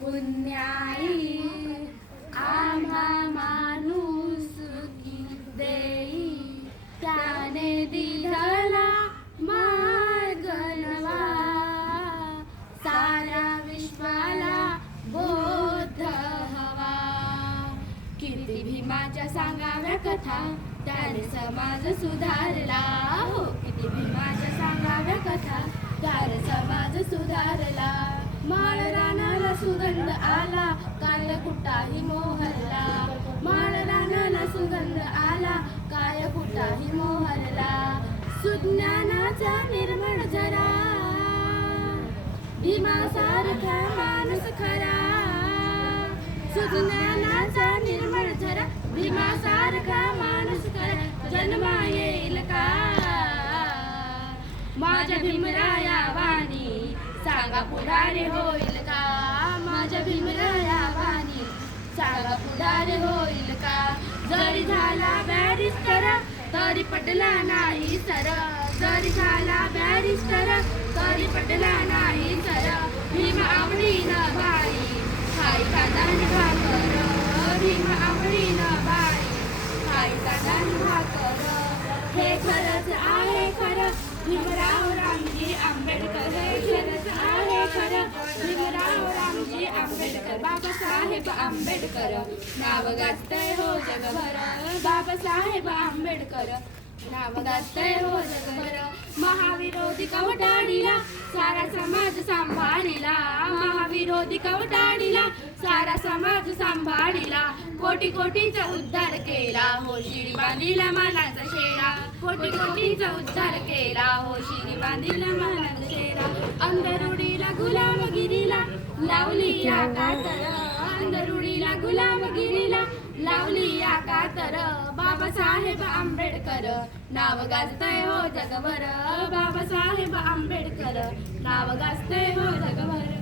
पुण्याई आम्हा माणूस देई, त्याने दिधला मार्ग नवा, साऱ्या विश्वाला बोध हवा. किती भीमाच्या सांगाव्या कथा, त्याने समाज सुधारला. हो, किती भीमाच्या सांगाव्या कथा, त्याने समाज सुधारला. माळ रानाला सुगंध आला, काय कुठाही मोहरला. माळ रानाला सुगंध आला, काय कुठाही मोहरला. सुज्ञानाचा निर्मळ झरा, भीमासारखा माणूस खरा. सुज्ञानाचा निर्मळ झरा, भीमासारखा माणूस खरा. जन्मा येईल का माझ्या भीमराया वाणी, सांगा पुढारे होईल का. माझ्या भीमराया वाणी, सांगा पुढारे होईल का. जरी झाला बॅरिस्टर तरी पटला नाही सर. जरी झाला बॅरिस्टर तरी पटला नाही सर. भीम आवडीन बाई, खाई कांदान भाकर. भीम आवडीन बाई, खाई कांदान भाकर. हे खरंच आहे खरं, भीमराव रामजी आंबेडकर. हे खरंच आहे खरं, भीमराव रामजी आंबेडकर. बाबासाहेब आंबेडकर नाव गाजतंय हो जगभर. बाबासाहेब आंबेडकर नाव गाजतंय हो जगभर. महाविरोधी कवटाळीला सारा समाज सांभाळीला. महाविरोधी कवटाळीला सारा समाज सांभाळीला. कोटी कोटीचा उद्धार केला, हो शिरी बांधीला मानाचा शेरा. कोटी कोटीचा उद्धार केला, हो शिरी बांधीला मानाचा शेरा. अंधरुडीला गुलामगिरीला लावली या कातर. अंधरुडीला गुलामगिरीला लावली या कातर. बाबासाहेब आंबेडकर नाव गाजतंय हो जगभर. बाबासाहेब आंबेडकर नाव गाजतंय हो जगभर.